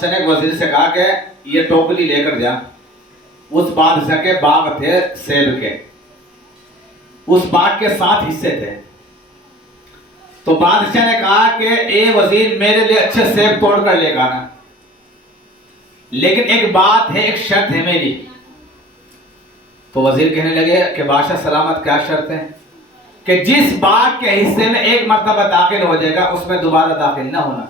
बादशाह ने वजीर से कहा कि ये टोकरी लेकर जा। उस बादशाह के बाग थे सेब के, उस बाग के 7 हिस्से थे। तो बादशाह ने कहा कि ए वजीर मेरे लिए अच्छे सेब तोड़ कर लेकर आना, लेकिन एक बात है, एक शर्त है मेरी। तो वजीर कहने लगे कि बादशाह सलामत, क्या शर्त है? कि जिस बाग के हिस्से में एक मर्तबा दाखिल हो जाएगा उसमें दोबारा दाखिल ना होना।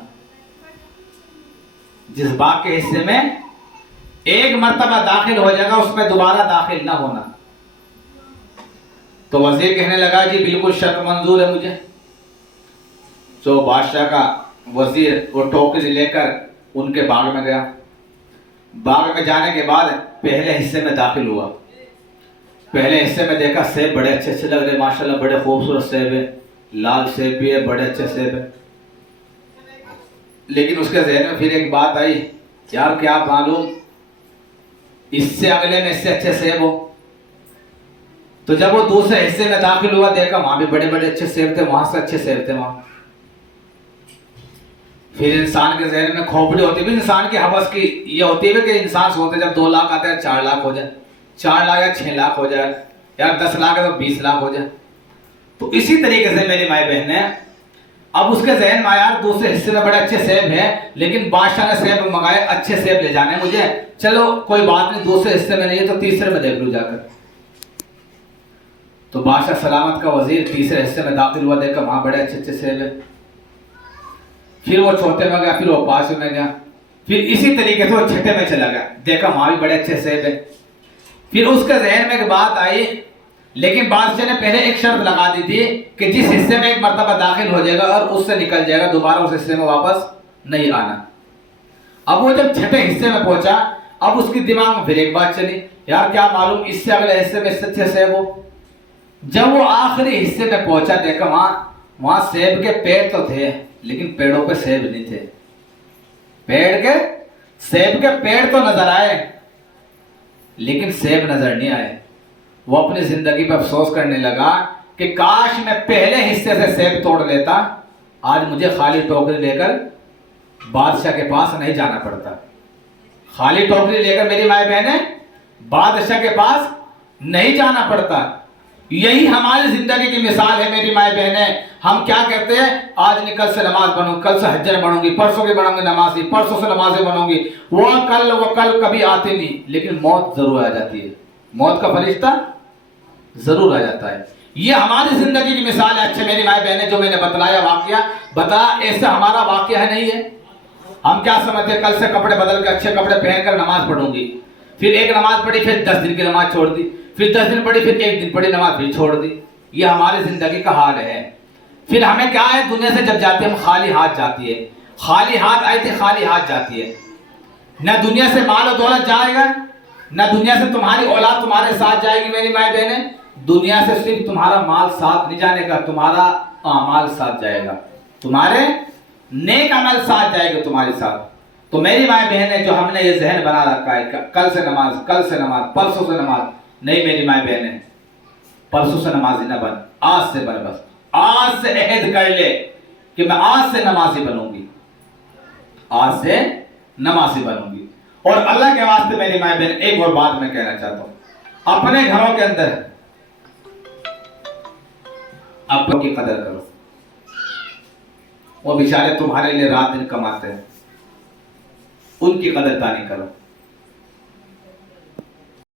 जिस बाग के हिस्से में एक मर्तबा दाखिल हो जाएगा उसमें दोबारा दाखिल ना होना। तो वजीर कहने लगा जी बिल्कुल शर्त मंजूर है मुझे। तो बादशाह का वजीर वो टोकरी लेकर उनके बाग में गया। बाग में जाने के बाद पहले हिस्से में दाखिल हुआ। पहले हिस्से में देखा सेब बड़े अच्छे अच्छे लग रहे, माशाल्लाह बड़े खूबसूरत सेब है, लाल सेब भी है, बड़े अच्छे सेब है। लेकिन उसके ज़हन में फिर एक बात आई, यार क्या मालूम इससे अगले में इससे अच्छे सेब हो। तो जब वो दूसरे हिस्से में दाखिल हुआ देखा वहां भी बड़े बड़े अच्छे सेब थे, वहां से अच्छे सेब थे वहां। फिर इंसान के ज़हन में खोपड़ी होती है, इंसान की हवस की ये होती है कि इंसान सोचते जब 2 लाख आते हैं 4 लाख हो जाए, 4 लाख या 6 लाख हो जाए, या 10 लाख है तो 20 लाख हो जाए। तो इसी तरीके से मेरी माई बहन है, अब उसके जहन में यार दूसरे हिस्से में बड़े अच्छे सेब है, लेकिन बादशाह ने सेब मंगाए, अच्छे सेब ले जाने मुझे, चलो कोई बात नहीं, दूसरे हिस्से में नहीं है तो तीसरे में देख लूं जाकर। तो बादशाह सलामत का वजीर तीसरे हिस्से में दाखिल हुआ, देखा वहां बड़े अच्छे अच्छे सेब है। फिर वो चौथे में गया, फिर वो 5वें में गया, फिर इसी तरीके से वो 6ठे में चला गया, देखा वहां भी बड़े अच्छे सेब है। फिर उसके जहन में एक बात आई, लेकिन बादशाह ने पहले एक शर्त लगा दी थी कि जिस हिस्से में एक मर्तबा दाखिल हो जाएगा और उससे निकल जाएगा दोबारा उस हिस्से में वापस नहीं आना। अब वो जब 6ठे हिस्से में पहुंचा, अब उसके दिमाग में फिर एक बात चली, यार क्या मालूम इससे अगले हिस्से में इससे अच्छे सेब हो। जब वो आखिरी हिस्से में पहुंचा देखा वहां सेब के पेड़ तो थे, लेकिन पेड़ों पे सेब नहीं थे। सेब के पेड़ तो नजर आए, लेकिन सेब नजर नहीं आए। वो अपनी जिंदगी पर अफसोस करने लगा कि काश मैं पहले हिस्से से सेब तोड़ लेता, आज मुझे खाली टोकरी लेकर बादशाह के पास नहीं जाना पड़ता। खाली टोकरी लेकर मेरी माई बहने बादशाह के पास नहीं जाना पड़ता। यही हमारी जिंदगी की मिसाल है मेरी माई बहने। हम क्या कहते हैं, आज नहीं कल से नमाज बनूंगी, कल से हज्जर बनूंगी, परसों की बनूंगी नमाजी, परसों से नमाजें बनूंगी, वो कल कभी आती नहीं, लेकिन मौत जरूर आ जाती है। मौत का फरिश्ता जरूर आ जाता है। ये हमारी जिंदगी की मिसाल है। अच्छे मेरी माई बहने जो मैंने बतलाया वाकया बता, ऐसा हमारा वाकया है नहीं है। हम क्या समझते हैं, कल से कपड़े बदल के अच्छे कपड़े पहनकर नमाज पढ़ूंगी, फिर एक नमाज पढ़ी, फिर 10 दिन की नमाज छोड़ दी, फिर 10 दिन पढ़ी, फिर 1 दिन पढ़ी नमाज फिर छोड़ दी। ये हमारी जिंदगी का हाल है। फिर हमें क्या है, दुनिया से जब जाते हैं हम खाली हाथ जाती है, खाली हाथ आई थी खाली हाथ जाती है। न दुनिया से माल और दौलत जाएगा, न दुनिया से तुम्हारी औलाद तुम्हारे साथ जाएगी मेरी माई बहने। दुनिया से सिर्फ तुम्हारा माल साथ नहीं जाने का, तुम्हारा अमाल साथ जाएगा, तुम्हारे नेक अमल साथ जाएगा तुम्हारे साथ। तो मेरी माई बहने जो हमने ये जहन बना रखा है कल से नमाज, कल से नमाज, परसों से नमाज, नहीं मेरी माई बहने परसों से नमाजी न बन, आज से बन। बस आज से अहद कर ले कि मैं आज से नमाजी बनूंगी, आज से नमाजी बनूंगी। और अल्लाह के वास्ते मेरी माई बहन एक और बात मैं कहना चाहता हूं, अपने घरों के अंदर अपनों की कदर करो। वो बेचारे तुम्हारे लिए रात दिन कमाते हैं, उनकी कदरदानी करो।